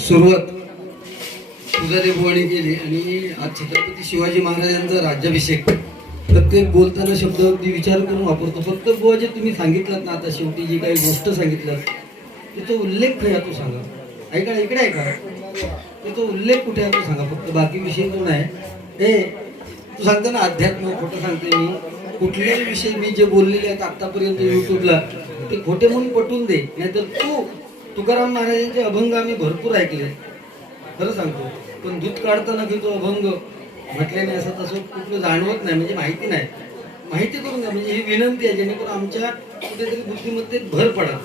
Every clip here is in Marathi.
सुरुवात तुझ्या बुवाणी केली आणि आज छत्रपती शिवाजी महाराजांचा राज्याभिषेक प्रत्येक बोलताना शब्द अगदी विचार करून वापरतो. फक्त बुवा जे तुम्ही सांगितलं ना आता शेवटी जी काही गोष्ट सांगितलं तिचा उल्लेख आहे तो सांगा. ऐका इकडे आहे का तिचा उल्लेख कुठे आहे तो सांगा. फक्त बाकी विषय कोण आहे हे तू सांगतो ना. अध्यात्म खोटं सांगते मी. कुठल्याही विषय मी जे बोललेले आहेत आतापर्यंत युट्यूबला ते खोटे म्हणून पटवून दे. नाहीतर तुकाराम महाराजांचे अभंग आम्ही भरपूर ऐकले खरं सांगतो. पण दूध काढताना की तो अभंग म्हटल्याने असं तसं कुठलं जाणवत नाही. म्हणजे माहिती नाही. माहिती करून द्या. म्हणजे ही विनंती आहे जेणेकरून आमच्या कुठेतरी बुद्धिमत्तेत भर पडा.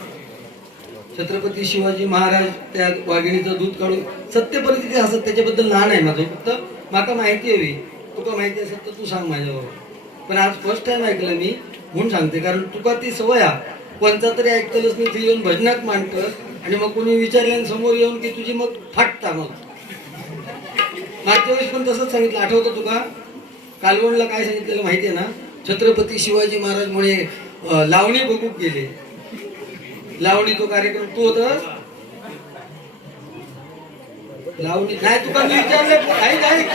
छत्रपती शिवाजी महाराज त्या वाघिणीचं दूध काढून सत्य परिस्थिती असत त्याच्याबद्दल लहान आहे माझं. फक्त माका माहिती हवी. तुका माहिती असेल तर तू सांग माझ्यावर. पण आज फर्स्ट टाइम ऐकलं मी म्हणून सांगते. कारण तुका ती सवय आहे कोणता तरी ऐकतलंच नाही. ती येऊन भजनात मांडतस आणि मग कोणी विचारल्यान समोर येऊन की तुझी मग फाटता. मग मागच्या वेळेस पण तसंच सांगितलं आठवतं तुका. कालवणला काय सांगितलेलं माहिती आहे ना. छत्रपती शिवाजी महाराज म्हणे लावणी बघूक गेले. लावणी तो कार्यक्रम तू होतास. लावणी नाही तुका मी विचारलं. ऐक ऐक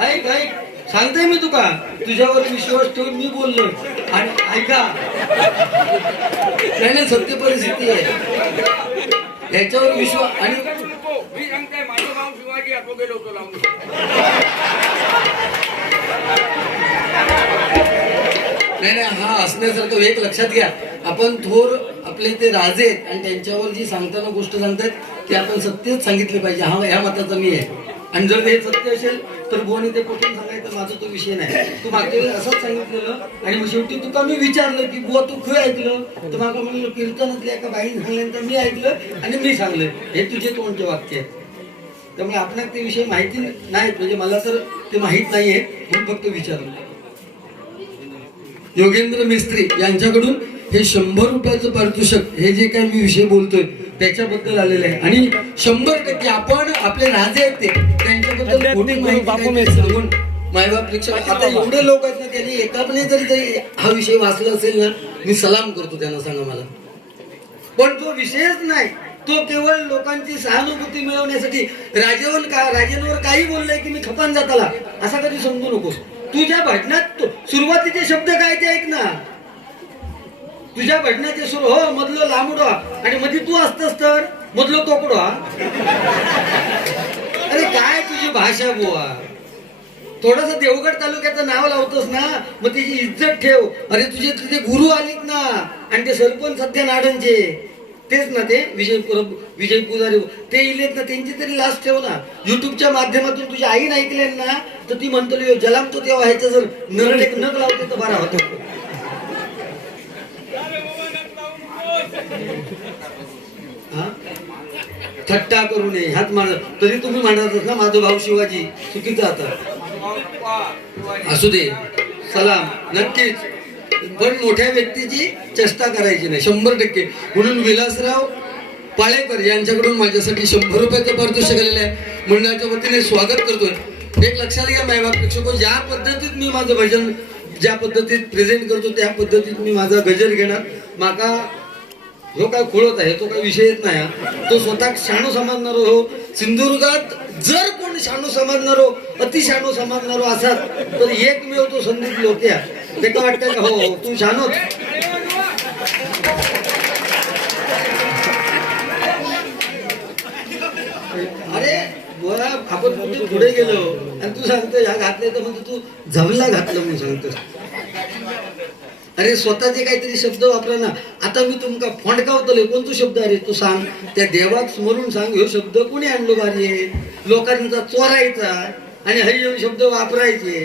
ऐक ऐक सांगते मी तुका. तुझ्यावर विश्वास ठेवून मी बोललो आणि ऐका नाही सत्य परिस्थिती आहे याच्यावर विश्वास. आणि मी सांगते माझं नाव शिवाजी आपण गेलो होतो लावून. नाही हा असण्यासारखं एक लक्षात घ्या. आपण थोर आपले ते राजे आहेत आणि त्यांच्यावर जी सांगताना गोष्ट सांगतात ती आपण सत्यच सांगितली पाहिजे. हा ह्या मताचा मी आहे. आणि जर हे सत्य असेल तर बोनी ते कुठून सांगायचं माझा तो विषय नाही. तू मागच्या वेळेस असंच सांगितलेलं आणि मग शेवटी तुका मी विचारलं की बुवा तू खय ऐकलं तर मागा म्हणलं कीर्तनातल्या एका बाईने सांगल्यानंतर मी ऐकलं आणि मी सांगलं. हे तुझे तोंडचे वाक्य आहे. त्यामुळे आपल्याला ते विषय माहिती नाहीत. म्हणजे मला तर ते माहीत नाहीये म्हणून फक्त विचारलं. योगेंद्र मिस्त्री यांच्याकडून हे 100 रुपयाचं पारितोषिक हे जे काय मी विषय बोलतोय त्याच्याबद्दल आलेलं आहे. आणि 100% आपण आपले राजे आहेत ते त्यांच्याबद्दल खोटी माहिती सांगून मायबापेक्षा आता एवढे लोक आहेत ना त्यांनी एकापणे जरी हा विषय वाचला असेल ना मी सलाम करतो त्यांना. सांगा मला. पण तो विषयच नाही. तो केवळ लोकांची सहानुभूती मिळवण्यासाठी राजेंवर काही बोललंय की मी खपान जाताला असा कधी समजू नको. तुझ्या भजनात सुरुवातीचे शब्द काय ते ऐक ना. तुझ्या भजनाचे सुरू हो मधलं लांबडो आणि मध्ये तू असतस तर मधलं तोकडो. अरे काय तुझी भाषा बुवा. थोडस देवगड तालुक्याचं नाव लावतोस ना मग त्याची इज्जत ठेव. अरे तुझे गुरु आलीत ना आणि ते सरपंच सध्या नाडनचे तेच ना ते विजय पुजारी ते इलेत ना त्यांची तरी लाच ठेव ना. युट्यूबच्या माध्यमातून तुझी आईन ऐकले ना तर ती म्हणतो जलामतो तेव्हा ह्याचं जर नरड एक नग लावते तर बरा होतो. थट्टा करू नये ह्यात माझं तरी तुम्ही म्हणतात ना माझा भाऊ शिवाजी चुकीचा आता असू दे. सलाम नक्कीच. पण मोठ्या व्यक्तीची चेष्टा करायची नाही 100%. म्हणून विलासराव पाळेकर यांच्याकडून माझ्यासाठी 100 रुपयाचं पारितोषिक आलेलं आहे. मंडळाच्या वतीने स्वागत करतोय. एक लक्षात घ्या मायबाप प्रेक्षक ज्या पद्धतीत मी माझं भजन ज्या पद्धतीत प्रेझेंट करतो त्या पद्धतीत मी माझा गजर घेणार. माका हो काय खोळत आहे तो काय विषय येत नाही. तो स्वतः शाणू समजणारो हो. सिंधुदुर्गात जर कोण शाणू समजणारो अति शाणू समजणारो असाल तर एकमेव तो संदीप लोक्या. ते का वाटतं का हो तू शानोच. अरे आपण कुठे पुढे गेलो आणि तू सांगतो ह्या घातले तर म्हणजे तू झवला घातलं म्हणून सांगतोस. अरे स्वतःचे काहीतरी शब्द वापरा ना. आता मी तुमका फोंडकावतले कोणतो शब्द अरे तू सांग. त्या देवात स्मरून सांग ह्यो शब्द कोणी आणलो बारी. लोकांचा चोरायचा आणि हे शब्द वापरायचे.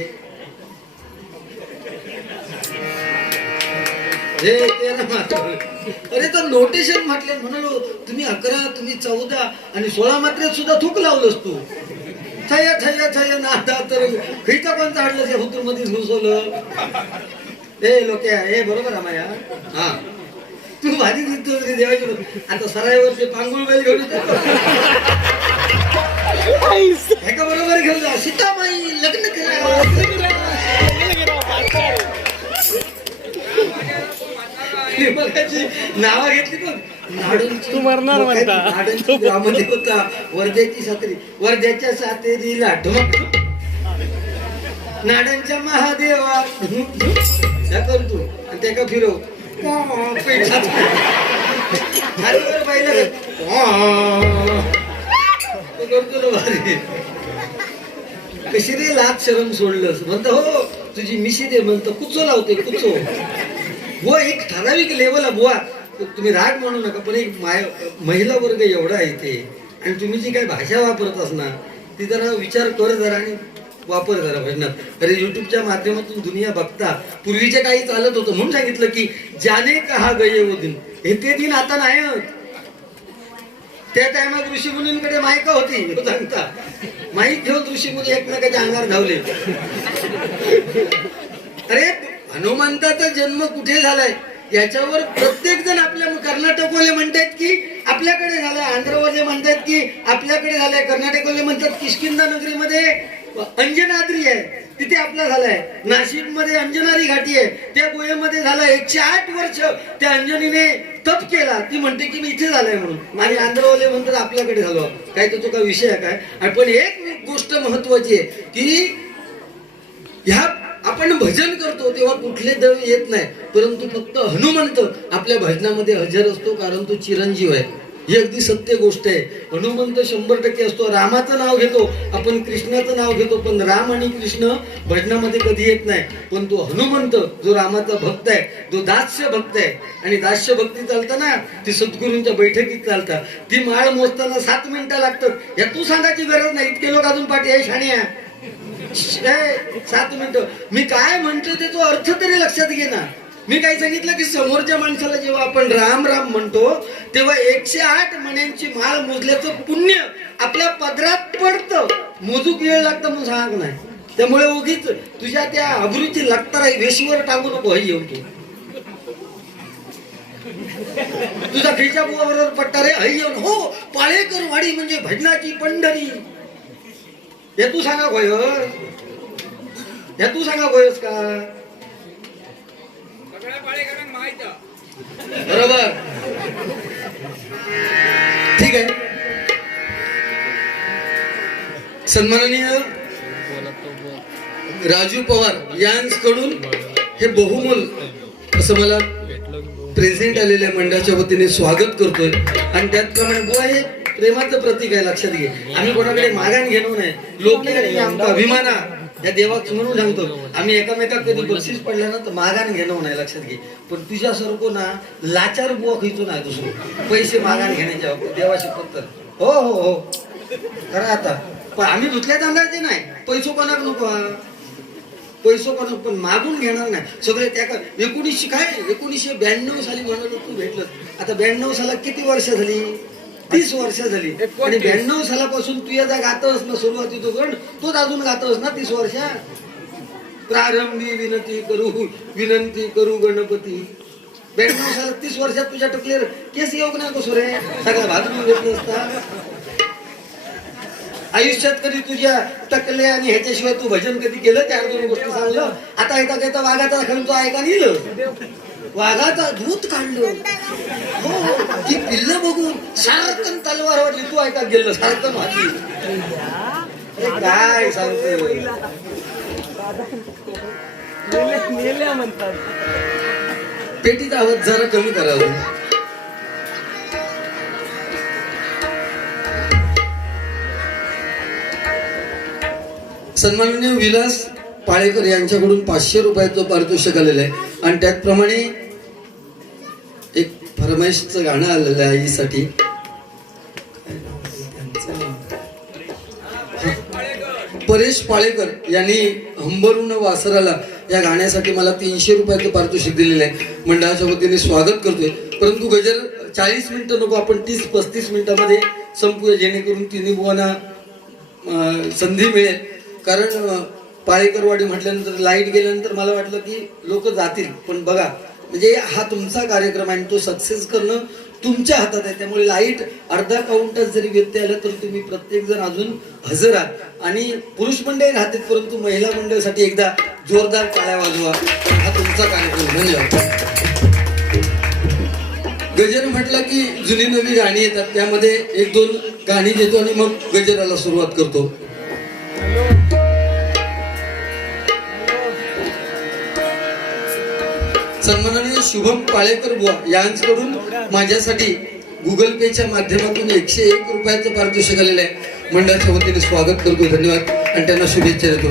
अरे तर नोटेशन म्हटले म्हणालो तुम्ही 11 तुम्ही 14 आणि 16 मात्रेत सुद्धा थूक लावलंस तू. छय छय छय ना आता तर खैचा पण चाडलं त्या हुतूर मध्येच घुसवलं. ए लोक्या हे बरोबर आहे माया. हा तू भाजी दिसतो देवाची. आता सराईवरचे पांगुळ बैल घेऊन हे का बरोबर घेऊन जा. सीतामाई लग्न करा. नावा घेतली पण नाडूंची तू मरणार म्हणता. नाडूंची ग्रामदेवता वर्ध्याची सातेरी, वर्ध्याच्या सातेरीला ढमक नाडांच्या महादेवा त्या करतो आणि त्या का फिरव खालीवर पाहिलं करतो ना भारी. कशी रे लाज शरम सोडलंस म्हणत हो तुझी मिशी दे म्हणतं कुचो लावते कुचो. बुवा एक ठराविक लेवल बुवा तुम्ही राग म्हणू नका पण एक महिला वर्ग एवढा आहे इथे आणि तुम्ही जी काही भाषा वापरत असणार ती जरा विचार कर जरा आणि वापर जरा भजनात. अरे युट्यूबच्या माध्यमातून दुनिया बघता पूर्वीच्या काही चालत होतं म्हणून सांगितलं की ज्याने कहा गये वो दिन हे ते दिन आता नाही. त्या टायमात ऋषीमुनींकडे मायका होती सांगता माईक घेऊन ऋषीमुनी एकमेकाच्या अंगावर धावले. अरे हनुमंताचा जन्म कुठे झालाय याच्यावर प्रत्येक जण आपल्या कर्नाटकवाले म्हणतात की आपल्याकडे झालाय, आंध्रवाले म्हणतात की आपल्याकडे झालाय, कर्नाटकवाले म्हणतात किष्किंधा नगरीमध्ये अंजनाद्री आहे तिथे आपला झालाय, नाशिक मध्ये अंजनारी घाटी आहे त्या गोव्यामध्ये झाला 108 वर्ष त्या अंजनीने तप केला. ती म्हणते की मी इथे झालाय म्हणून आणि आंध्रवाले म्हणतात आपल्याकडे झालो. काय तो का विषय आहे काय. पण एक गोष्ट महत्वाची आहे की ह्या आपण भजन करतो तेव्हा कुठले देव येत नाही परंतु फक्त हनुमंत आपल्या भजनामध्ये हजर असतो कारण तो चिरंजीव आहे. ही अगदी सत्य गोष्ट आहे. हनुमंत 100% असतो. रामाचं नाव घेतो आपण, कृष्णाचं नाव घेतो पण राम आणि कृष्ण भजनामध्ये कधी येत नाही. पण तो हनुमंत जो रामाचा भक्त आहे जो दास्य भक्त आहे आणि दास्य भक्ती चालताना ती सद्गुरूंच्या बैठकीत चालतात. ती माळ मोजताना 7 मिनिटं लागतात. या तू सांगायची गरज नाही इतके लोक अजून पाठी आहे शाण्या 7 मिनिटं. मी काय म्हणतो ते तो अर्थ तरी लक्षात घे ना. मी काय सांगितलं की समोरच्या माणसाला जेव्हा आपण राम राम म्हणतो तेव्हा 108 मण्यांची माळ मोजल्याचं पुण्य आपल्या पदरात पडतं. मोजूक वेळ लागतं म्हणून सांग नाही. त्यामुळे उगीच तुझ्या त्या अब्रूची लागता राही वेशीवर टाकू नको. हे येऊन तू तुझा खिच्या बुवाबरोबर पट्टा रे हई येऊन हो पाळेकर वाडी म्हणजे भजनाची पंढरी. या तू सांगा गोयस, या तू सांगा गोयस का सगळ्या पाळेकरांना माहित आहे. बरोबर ठीक आहे. सन्माननीय राजू पवार यांकडून हे बहुमोल असं मला प्रेझेंट आलेल्या मंडळाच्या वतीने स्वागत करतोय आणि त्याचप्रमाणे बुवा हे प्रेमाचं प्रतीक आहे लक्षात घे. आम्ही कोणाकडे मागान घेणं नाही. लोक आमचा अभिमान या देवाच म्हणून सांगतो. आम्ही एकामेका कधी बक्षीस पडलं ना तर मागान घेणं नाही लक्षात घे. पण तुझ्यासारखं ना लाचार बुवा खायचो नाही दुसरं पैसे मागान घेण्याच्या देवाशी फक्त हो हो हो खरं आता. पण आम्ही धुतल्या तांदळाचे नाही पैसो कोणाक नको पैसो कोणाक पण मागून घेणार नाही सगळे त्या 1992 साली म्हणाल तू भेटलं. आता 92 साला किती वर्ष झाली 30 वर्ष झाली आणि 92 सालापासून तू याचा गातस ना सुरुवातीतो गण तोच अजून गातस ना 30 वर्ष. प्रारंभी विनंती करू गणपती. 92 सालात 30 वर्षात तुझ्या टकलेर केस येऊ नाही कसो रे सगळ्या भाजून घेत नसता. आयुष्यात कधी तुझ्या टकले आणि ह्याच्याशिवाय तू भजन कधी केलं त्या 2 गोष्टी सांगलं. आता येता येता वाघाचा खाऊन तो ऐका नेलं वाघाचा दूध काढलं हो ती पिल्ल बघून सारखं तलवार वाटली तू ऐका गेलं सारखं वाटली. काय सांगतो पेटीचा आवाज जरा कमी करावा. सन्माननीय विलास पाळेकर यांच्याकडून 500 रुपयाचं पारितोषिक आलेलं आहे आणि त्याचप्रमाणे एक फरमाईशचं गाणं आलेलं आहे आईसाठी. परेश पाळेकर यांनी हंबरून वासराला या गाण्यासाठी मला 300 रुपयाचं पारितोषिक दिलेलं आहे. मंडळाच्या वतीने स्वागत करतोय. परंतु गजर 40 मिनिटं नको आपण 30-35 मिनिटांमध्ये संपूया जेणेकरून तिन्ही बुवांना संधी मिळेल. कारण पाळेकरवाडी म्हटल्यानंतर लाईट गेल्यानंतर मला वाटलं की लोक जातील पण बघा म्हणजे हा तुमचा कार्यक्रम आहे तो सक्सेस करणं तुमच्या हातात आहे. त्यामुळे लाईट अर्धा काउंटात जरी व्यत्यय आला तर तुम्ही प्रत्येक जण अजून हजर आहात आणि पुरुष मंडळी राहतात परंतु महिला मंडळासाठी एकदा जोरदार टाळ्या वाजवा. हा तुमचा कार्यक्रम. धन्यवाद. गजर म्हटलं की जुनी नवी गाणी येतात, त्यामध्ये एक दोन गाणी घेतो आणि मग गजराला सुरुवात करतो. सन्माननीय शुभम पाळेकर बुवा यांच्याकडून माझ्यासाठी गुगल पेच्या माध्यमातून 101 रुपयाचं पारितोषिक आलेलं आहे. मंडळाच्या वतीने स्वागत करतो, धन्यवाद आणि त्यांना शुभेच्छा देतो.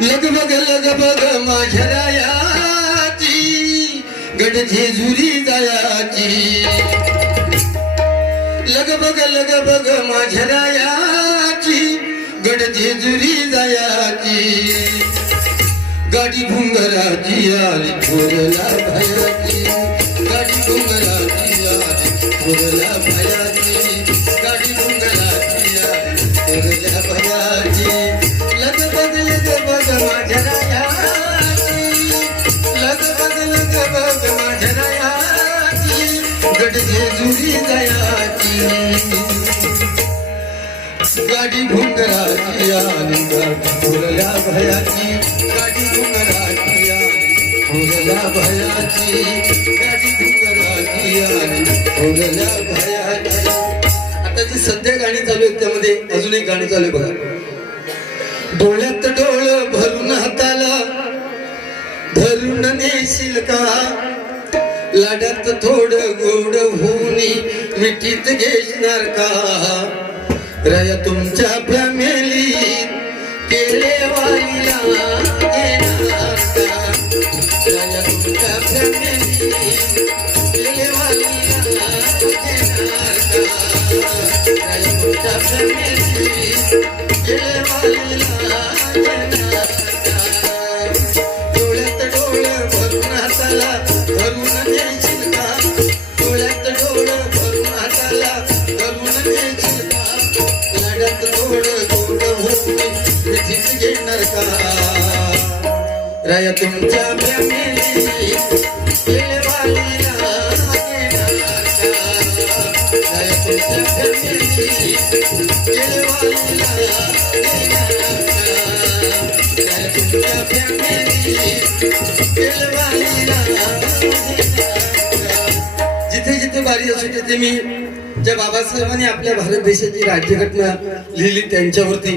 लगबग माझ्या रायाची गड जेजुरी जायाची. लगबग माझ्या रायाची गड जेजुरी जायाची. गाडी भुंगराची आली थोरला भयाची. गाडी भुंगराची आली थोरला भयाची. गाडी भुंगराची आली थोरला भयाची. लगबग माझ्या रायाची. लगबग माझ्या रायाची गड जेजुरी जायाची. गाडी भुंगराची आली गाडी थोरल्या भयाची. गाडी भुंगराची आली थोरल्या भयाची. गाडी भुंगराची आली थोरल्या भयाची. आता जी सध्या गाणी चालू आहेत त्यामध्ये अजून एक गाणी चालू आहे बघा. डोळ्यात डोळ भरून हाताला धरून नेशील का. लाडात थोडं गोड होऊनी मिठीत घेणार का. राया तुमच्या फॅमिलीत केले वाईला घेणार का. राया तुमच्या फॅमिलीत केले वाईला घेणार का. राया तुमच्या फॅमिलीत केले वाईला घेणार का. डोळ्यात डोळ भरून हाताला धरून नेशील का. डोळ्यात डोळ भरून हाताला धरून नेशील का. लाडात थोडं गोड होऊन मिठीत घेणार का. राया तुमच्या फॅमिलीत केलेवालीला घेणार का. राया तुमच्या फॅमिलीत केलेवालीला घेणार का. राया तुमच्या फॅमिलीत केलेवालीला घेणार का. जिथे जिथे बारी असू तिथे मी ज्या बाबासाहेबांनी आपल्या भारत देशाची राज्यघटना लिहिली त्यांच्यावरती,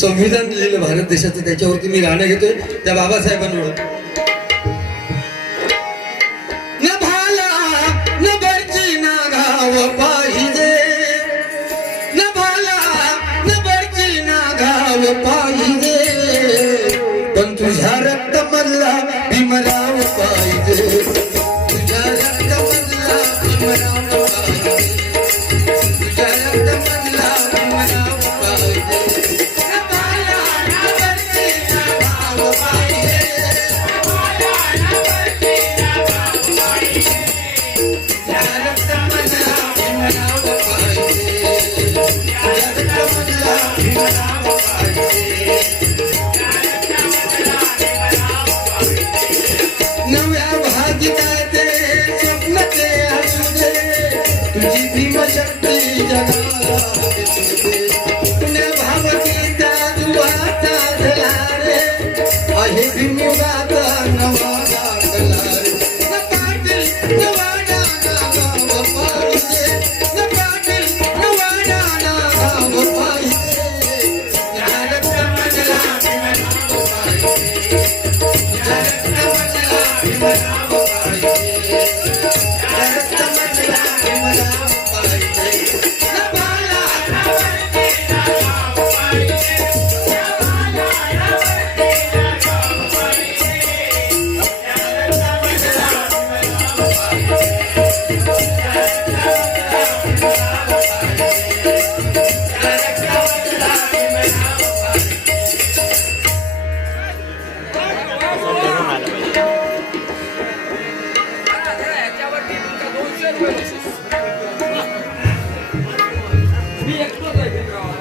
संविधान लिहिलं भारत देशाचं त्याच्यावरती मी गाणं घेतोय त्या बाबासाहेबांवर. न भाला न बरची ना गाव पाहिजे. न भाला न बरची ना गाव पाहिजे. पण तुझ्या रक्त मधला भीमराव पाहिजे. तुझ्या रक्त मधला भीमराव पाहिजे. तुझ्या रक्त मधला भीमराव पाहिजे. नव्या भागिताचे स्वप्न ते असू दे. तुझी भीमशक्ती जगाला दिसू दे. पुण्या भावकीचा दुवाचा झाला रे. आहे भीमयुगाचा नवा दाखला रे. न पाटील न वाडा ना गाव पाहिजे. न पाटील न वाडा ना गाव पाहिजे. या रक्तमधला भीमराव पाहिजे. या रक्तमधला भीमराव पाहिजे. या रक्तमधला भीमराव पाहिजे. न भाला न बरची ना गाव पाहिजे. न भाला न बरची ना गाव पाहिजे. या रक्तमधला भीमराव पाहिजे. या रक्तमधला भीमराव पाहिजे. या रक्तमधला भीमराव पाहिजे. याच्यावरती तुमचा 200 रुपये बक्षीस. मी एकटोच आहे मित्रांनो.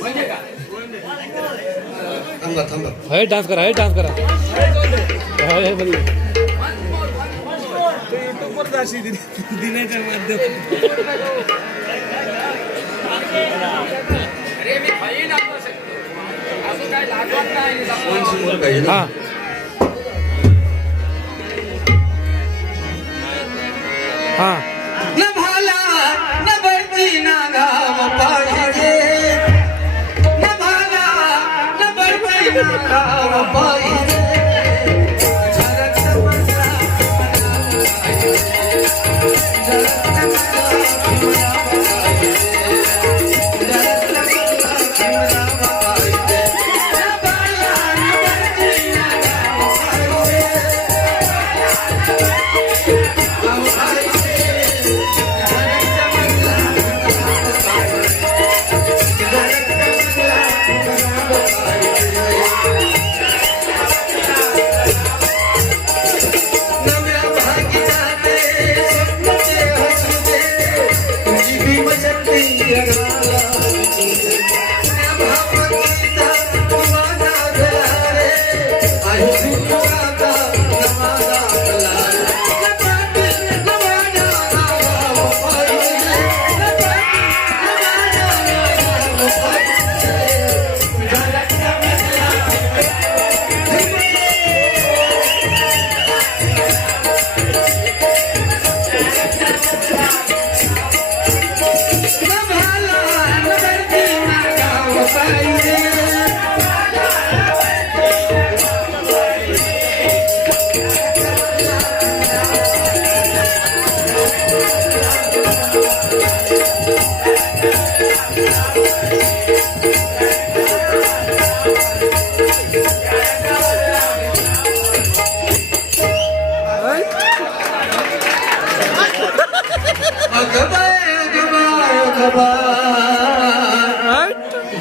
म्हणजे का थांबा थांबा. डान्स करा डान्स करा. दिनाच्या माध्यमातून अरे मी खाईन आपण शकतो असं काय लागत नाही मन समोर पाहिजे ना. न भाला न बरती ना गाव पाहिजे, न भाला न बरती ना गाव पाहिजे.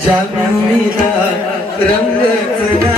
जान्हवीला रंग तुला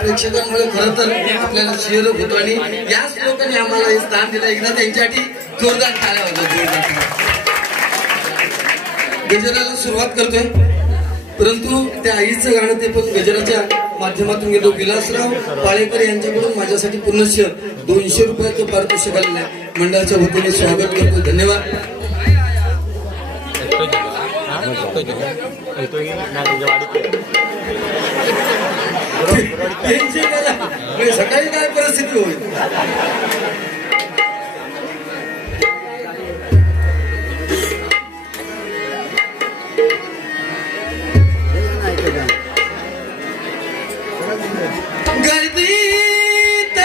प्रेक्षकांमुळे खरं तर आपल्याला शिरक होतो आणि याच लोकांनी आम्हाला हे स्थान दिलं. एकदा त्यांच्यासाठी जोरदार टाळ्या वाजवा, जोरदार टाळ्या. गजराला सुरुवात करतोय, परंतु त्या आईचं गाणं ते पण गजराच्या माध्यमातून घेतो. विलासराव पाळेकर यांच्याकडून माझ्यासाठी पुनश्च 200 रुपयाचं पारितोषिक आलेलं आहे. मंडळाच्या वतीने स्वागत करतो. धन्यवाद. सकाळी काय परिस्थिती होईल. गर्दीत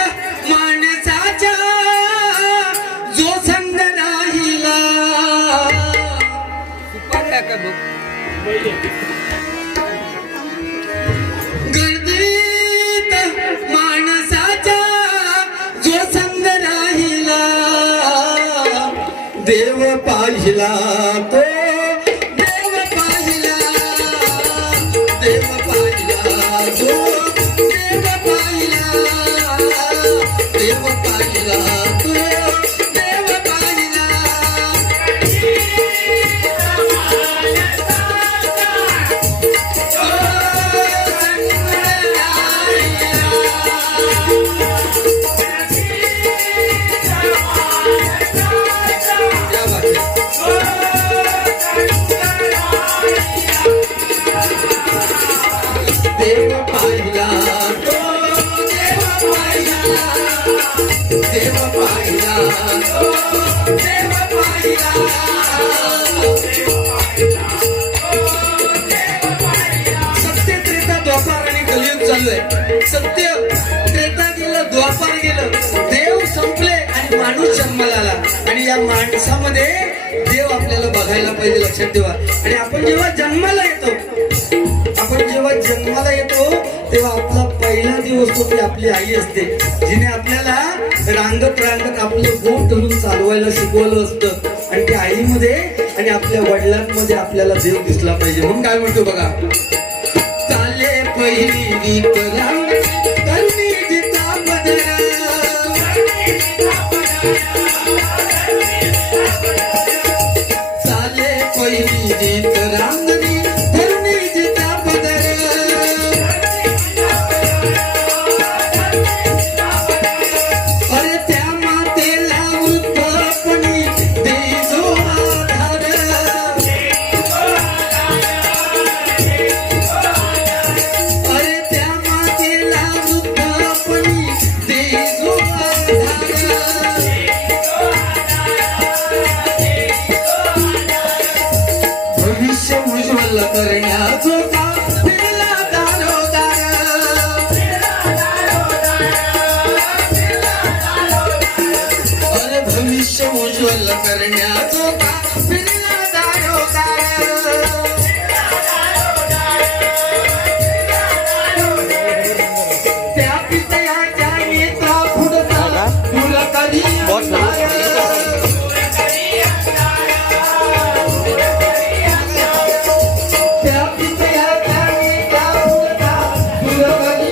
माणसाच्या जो संग राहिला, गर्दीत माणसाच्या जो संग राहिला, देव पाहिला तो देव पाहिला, देव पाहिला तो देव पाहिला, देव पाहिला तो देव पाहिला. देव पाहिला सत्य त्रेता द्वापार आणि कलियुग चालू आहे. सत्य त्रेता गेलं, द्वापार गेलं, देव संपले आणि माणूस जन्माला आला. आणि या माणसामध्ये देव आपल्याला बघायला पाहिजे, लक्षात ठेवा. आणि आपण जेव्हा जन्माला येतो तेव्हा आपला पहिला दिवस तो ती आपली आई असते, जिने आपल्याला रांगत रांगत आपलं बोट धरून चालवायला शिकवलं असतं. आणि त्या आईमध्ये आणि आपल्या वडिलांमध्ये आपल्याला देव दिसला पाहिजे. म्हणून काय म्हणतो बघा, चाले पहिली रीत रांग करुणी जिता बदला. चाले पहिली रीत रांगणी करुणी जिता बदला. अरे त्या मातेला वृद्धपणी दे जो आधार. अरे त्या मातेला वृद्धपणी दे जो आधार. भविष्य उज्ज्वल करण्याचो का फिरला दारोदार. अरे भविष्य उज्ज्वल करण्याचो का फिरला दारोदार. त्या पितयाच्या नेता पुढचा दुरकरी अंधार. त्या पितयाच्या नेता पुढचा दुरकरी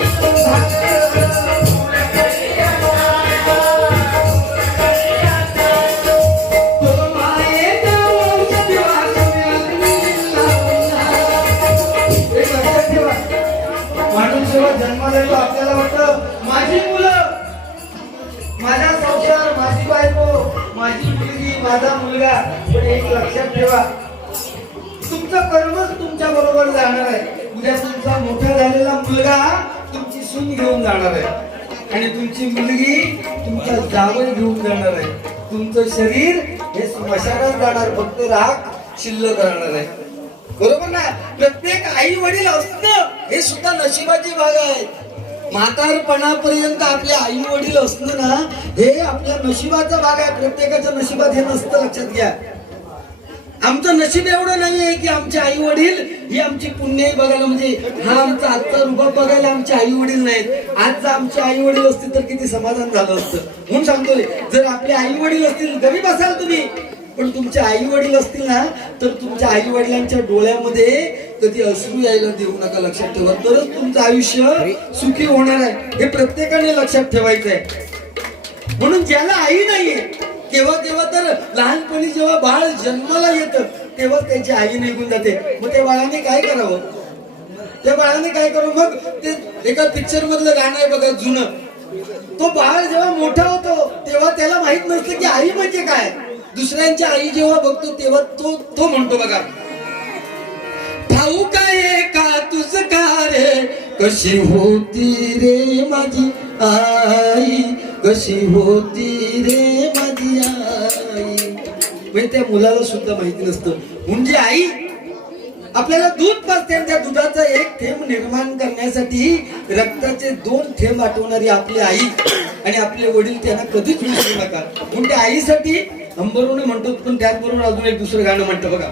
माणूस जेव्हा जन्माला येतो आपल्याला वाटतं माझी मुलं, माझा संसार, माझी बायको, माझी मुलगी, माझा मुलगा. पण एक लक्षात ठेवा, तुमचं कर्मच तुमच्या बरोबर जाणार आहे. उद्या तुमचा मोठा झालेला मुलगा तुमची सून घेऊन जाणार आहे आणि तुमची मुलगी तुमचा जावई घेऊन जाणार आहे. तुमचं शरीर हे स्मशानात जाणार, फक्त राख शिल्लक राहणार आहे. बरोबर ना? प्रत्येक आई वडील असणं हे सुद्धा नशिबाची भाग आहे. म्हातारपणापर्यंत आपले आई वडील असणं ना हे आपल्या नशिबाचा भाग आहे. प्रत्येकाच्या नशिबात हे नसतं, लक्षात घ्या. आमचं नशीब एवढं नाहीये की आमचे आई वडील ही आमची पुण्याई बघायला, म्हणजे हा आमचा आजचा रुबाब बघायला आमचे आई वडील नाहीत. आज जर आमचे आई वडील असतील तर किती समाधान झालं असतं. म्हणून सांगतोय, जर आपले आई वडील असतील, गरीब असाल तुम्ही, पण तुमचे आई वडील असतील ना तर तुमच्या आई वडिलांच्या डोळ्यामध्ये कधी अश्रू यायला देऊ नका, लक्षात ठेवा. तरच तुमचं आयुष्य सुखी होणार आहे. हे प्रत्येकाने लक्षात ठेवायचं आहे. म्हणून ज्याला आई नाहीये, केव्हा केव्हा तर लहानपणी जेव्हा बाळ जन्माला येतं तेव्हा त्याची आई निघून जाते. मग त्या बाळाने काय करावं? मग ते एका पिक्चर मधलं गाणं आहे बघा जुनं, तो बाळ जेव्हा मोठा होतो तेव्हा त्याला माहित नसतं की आई म्हणजे काय. दुसऱ्यांची आई जेव्हा बघतो तेव्हा तो म्हणतो बघा, ठाऊक आहे का तुझ का रे कशी होती रे माझी आई, कशी होती रे माझी आई. म्हणजे त्या मुलाला सुद्धा माहिती नसतं. म्हणजे आई आपल्याला दूध पाजते, त्या दुधाचा एक थेंब निर्माण करण्यासाठी रक्ताचे 2 थेंब आठवणारी आपली आई आणि आपले वडील त्यांना कधीच विसरू नका. म्हणून त्या आईसाठी अंबरून म्हणतो, पण त्याचबरोबर अजून एक दुसरं गाणं म्हणतं बघा,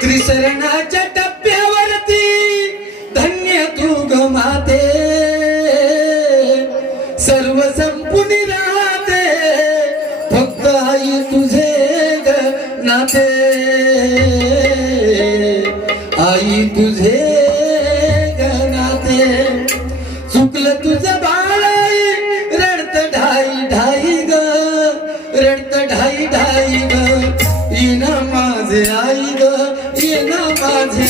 त्रिशरणाच्या टप्प्यावरती धन्य तू ग माते, सर्व संपून राहते फक्त आई तुझे ग नाते. आई तुझे ग नाते. चुकलं तुझं बाळ रडत ढाई ढाई ग, रडत ढाई ढाई ग. येना माझे आई ग, येना माझे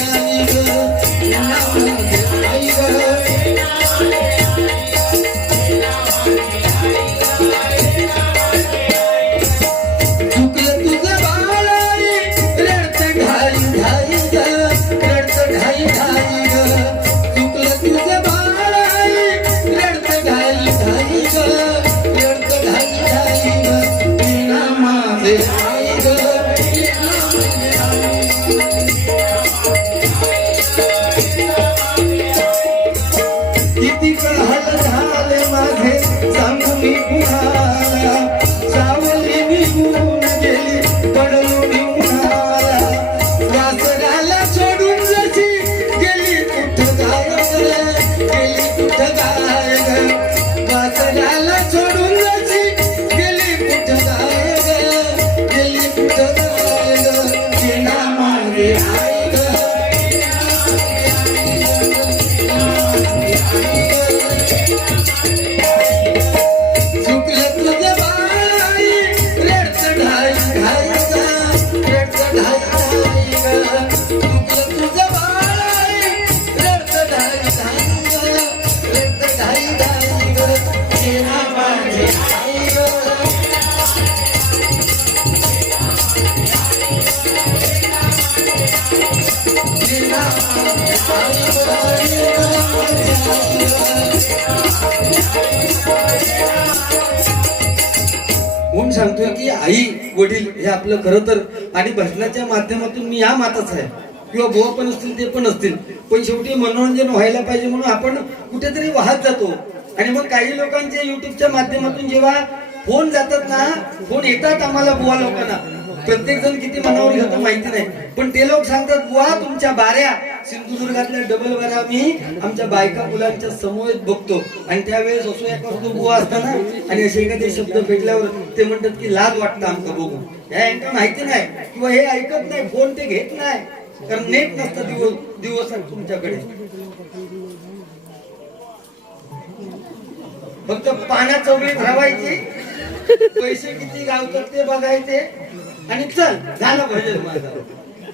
किती हाल झाले माझे सांगू मी कुणाला सावली निघून गेली पडलो उन्हाला वासराला सोडून जशी गेली कुठं गाय गेली कुठं गाय वासराला सोडून जशी गेली कुठं गाय गेली कुठं गाय जेना मागे आई ग चुकलं तुझं बाई रडत ढाई ढाई ग रडत ढाई ढाई ग चुकलं तुझं बाई रडत ढाई ढाई ग रडत ढाई ढाई ग जेना माझे आई ग म्हणून सांगतोय की आई वडील हे आपलं खरं तर आणि भजनाच्या माध्यमातून मी या माताच आहे किंवा बुवा पण असतील ते पण असतील पण शेवटी मनोरंजन व्हायला पाहिजे म्हणून आपण कुठेतरी वाहत जातो आणि मग काही लोकांचे युट्यूबच्या माध्यमातून जेव्हा फोन जातात ना फोन येतात आम्हाला बुवा लोकांना प्रत्येक जण किती मनावर घेतो माहिती नाही पण ते लोक सांगतात बुवा तुमच्या बाऱ्या सिंधुदुर्गातल्या डबल बाऱ्या मी आमच्या बायका मुलांच्या समोर बघतो आणि त्यावेळेस असो एका बुवा असताना आणि असे एखादे शब्द भेटल्यावर ते म्हणतात की लाज वाटतं आमचं बघून ह्या यांना माहिती नाही किंवा हे ऐकत नाही फोन ते घेत नाही कारण नेट नसतं दिवस तुमच्याकडे फक्त पाण्यात चौघडीत राहायची पैसे किती गावतात ते बघायचे आणि चल झालं भजन माझं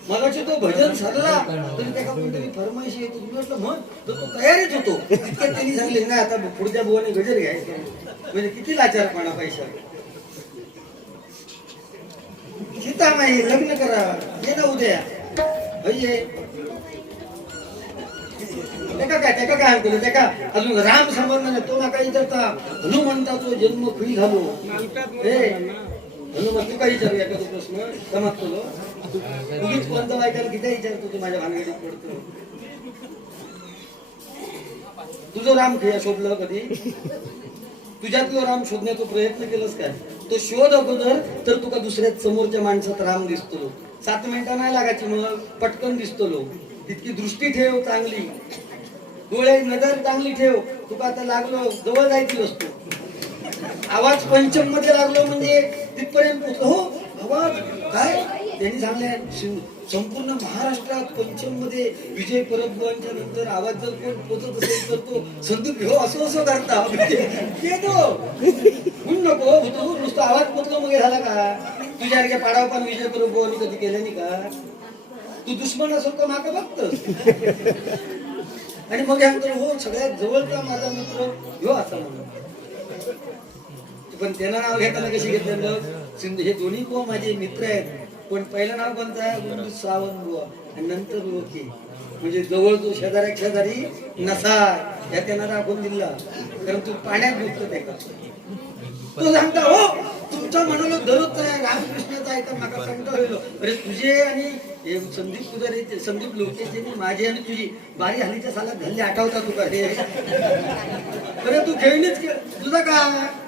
मगाशी तो भजन सरला तरी त्याला कोणतरी फरमाईशी येतो म्हटलं मग तो तयारीच होतो तितक्यात त्यांनी सांगले ना आता पुढच्या बुवाने गजर घ्यायचं म्हणजे किती लाचारपणा पैसा सीता माई लग्न करा ये ना उद्या भैये त्याका काय आणतो त्याका अजून राम संबंध नाही तो नका विचारता हनुमंता तो जन्म खुई घालो हनुमंत तू काय विचारू एखादा प्रश्न जमात तुलो उगीच कोणता बायकाला किती विचारतो तू माझ्या भानगडीत पडतो तुझं राम खेळ शोधलं कधी तुझ्यातलं राम शोधण्याचा प्रयत्न केलास काय तो शोध अगोदर तर तुका दुसऱ्या समोरच्या माणसात राम दिसतो 7 मिनिटं नाही लागायची मग पटकन दिसतो तितकी दृष्टी ठेव चांगली डोळे नजर चांगली ठेव तुका आता लागलो जवळ जायची वस्तू आवाज पंचम मध्ये लागलो म्हणजे तिथपर्यंत पोहोचलो हो आवाज काय त्यांनी सांगले संपूर्ण महाराष्ट्रात पंचम मध्ये विजय परबुवांच्या नंतर आवाज जर कोण पोहोचत असेल तर तो संदीप हो असं असं करता म्हणून नको तू नुसतं आवाज पोचलो मग झाला का तुझ्यासारख्या पाडावपान विजय परबुवांनी कधी केलं नाही का तू दुश्मन असो का माका बघतोस आणि मग हो सगळ्यात जवळचा माझा मित्र ह्यो असा म्हणून पण त्यांना नाव घेताना कशी घेतलं सिंधू हे दोन्ही बुवा माझे मित्र आहेत पण पहिलं नाव कोणतं आहे सावंत बुवा आणि नंतर ओके म्हणजे जवळ तो शेजारी नसा या त्यांना दाखवून दिला कारण तू पाण्यात डुबतो ते का तो सांगता हो तुमच्या मनाला दररोज रामकृष्णाचा ऐका माका सांगता होईल अरे तुझे आणि संदीप पुजारी संदीप लोकेचे माझी आणि तुझी बारी हल्लीच्या सालात घालली आठवता तुका रे अरे तू खेळणीच तुझा का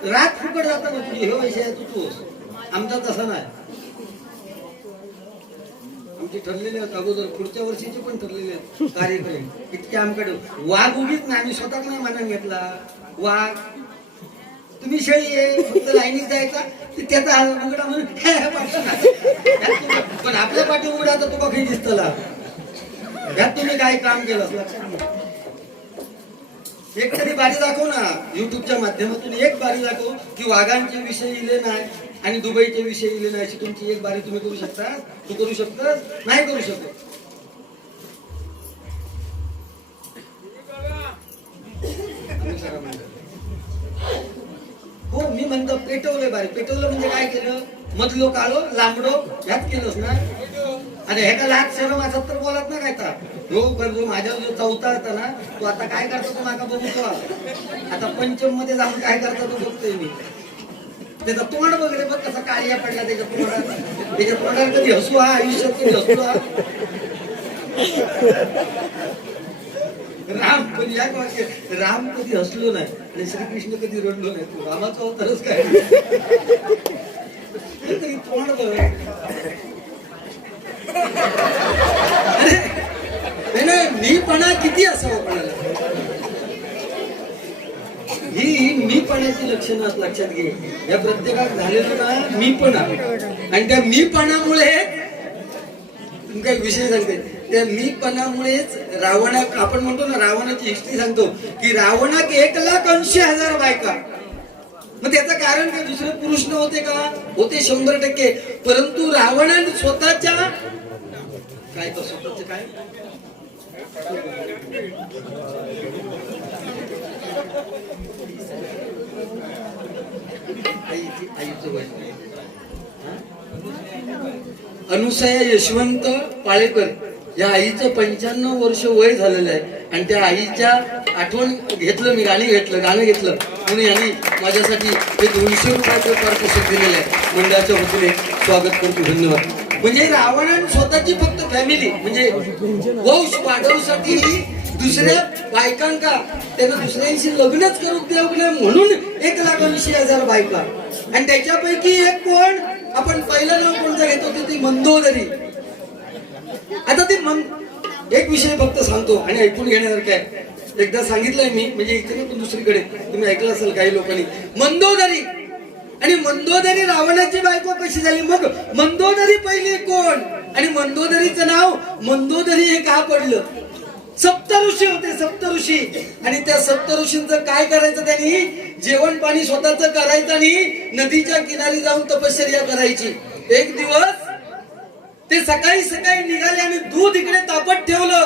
रात फुकट जाता ना तुझी हे वैसे तू आमचा तसा नाही आमचे ठरलेले आहेत अगोदर पुढच्या वर्षीचे पण ठरलेले आहेत कार्यक्रम इतके आमकडे वाघ उगीच ना आम्ही स्वतः नाही मानून घेतला वाघ तुम्ही शेळी आहे फक्त लाईनीत जायचा त्याचा उघडा म्हणून पण आपल्या पाठी उघडा तर तुका काही दिसतला यात तुम्ही काय काम केलं एक तरी बारी दाखव ना युट्यूबच्या माध्यमातून एक बारी दाखव की वाघांचे विषय इले नाही आणि दुबईचे विषय इले नाही अशी तुमची एक बारी तुम्ही करू शकता तू करू शकता नाही करू शकत हो मी म्हणतो पेटवलं बारी पेटवलं म्हणजे काय केलं मधलो काळो लांबडो ह्यात केलंच ना आणि ह्याला लाख शरम असत तर बोलत ना काय जो माझ्या जो चौथा होता ना तो आता काय करतो तो माका बघतो आता पंचम मध्ये जाऊन काय करता तो बघतोय मी त्याचा तोंड वगैरे बघ कसा काळिया पडला त्याच्या तोंडात कधी हसू हा आयुष्यात कधी हसू हा राम पण या वाक्य राम कधी हसलो नाही आणि श्रीकृष्ण कधी रडलो नाही. तू रामाचा अवतारच काय तरी तोंड बघ. अरे नाही मीपणा किती असावं कोणाला. ही मीपणाची लक्षणं लक्षात घे. या प्रत्येकात झालेलं ना मीपणा आणि त्या मीपणामुळे तुम्ही काही विषय सांगते. त्या मीपणामुळेच रावणाक आपण म्हणतो ना रावणाची हिस्ट्री सांगतो की रावणाक 1,80,000 बायका. मग त्याचं कारण काय दुसरे पुरुष नव्हते का? होते 100%. परंतु रावणाने स्वतःच्या काय तो स्वतःचे काय अनुसया यशवंत पाळेकर या आईचं 95 वर्ष वय झालेलं आहे आणि त्या आईच्या आठवण घेतलं मी गाणं घेतलं म्हणून यांनी माझ्यासाठी हे 200 रुपयाचं पारितोषिक दिलेलं आहे. मंडळाच्या वतीने स्वागत करतो. धन्यवाद. म्हणजे रावणाने स्वतःची फक्त फॅमिली म्हणजे वंश वाढवण्यासाठी दुसऱ्या बायकांका त्यानं दुसऱ्यांशी लग्नच करू देऊ नये म्हणून 1,80,000 बायका. आणि त्याच्यापैकी एक कोण आपण पहिलं नाव कोणतं घेतो ती मंदोदरी. आता ती एक विषय फक्त सांगतो आणि ऐकून घेण्यासारखं आहे. एकदा सांगितलंय मी म्हणजे इथे ना दुसरीकडे तुम्ही ऐकलं असेल काही लोकांनी. मंदोदरी आणि मंदोदरी रावणाची बायको कशी झाली. मग मंदोदरी पहिली कोण आणि मंदोदरीचं नाव मंदोदरी हे का पडलं. सप्तऋषी होते सप्तऋषी आणि त्या सप्तऋषींचं काय करायचं त्यांनी जेवण पाणी स्वतःच करायचं आणि नदीच्या किनारी जाऊन तपश्चर्या करायची. एक दिवस ते सकाळी सकाळी निघाले आणि दूध इकडे तापत ठेवलं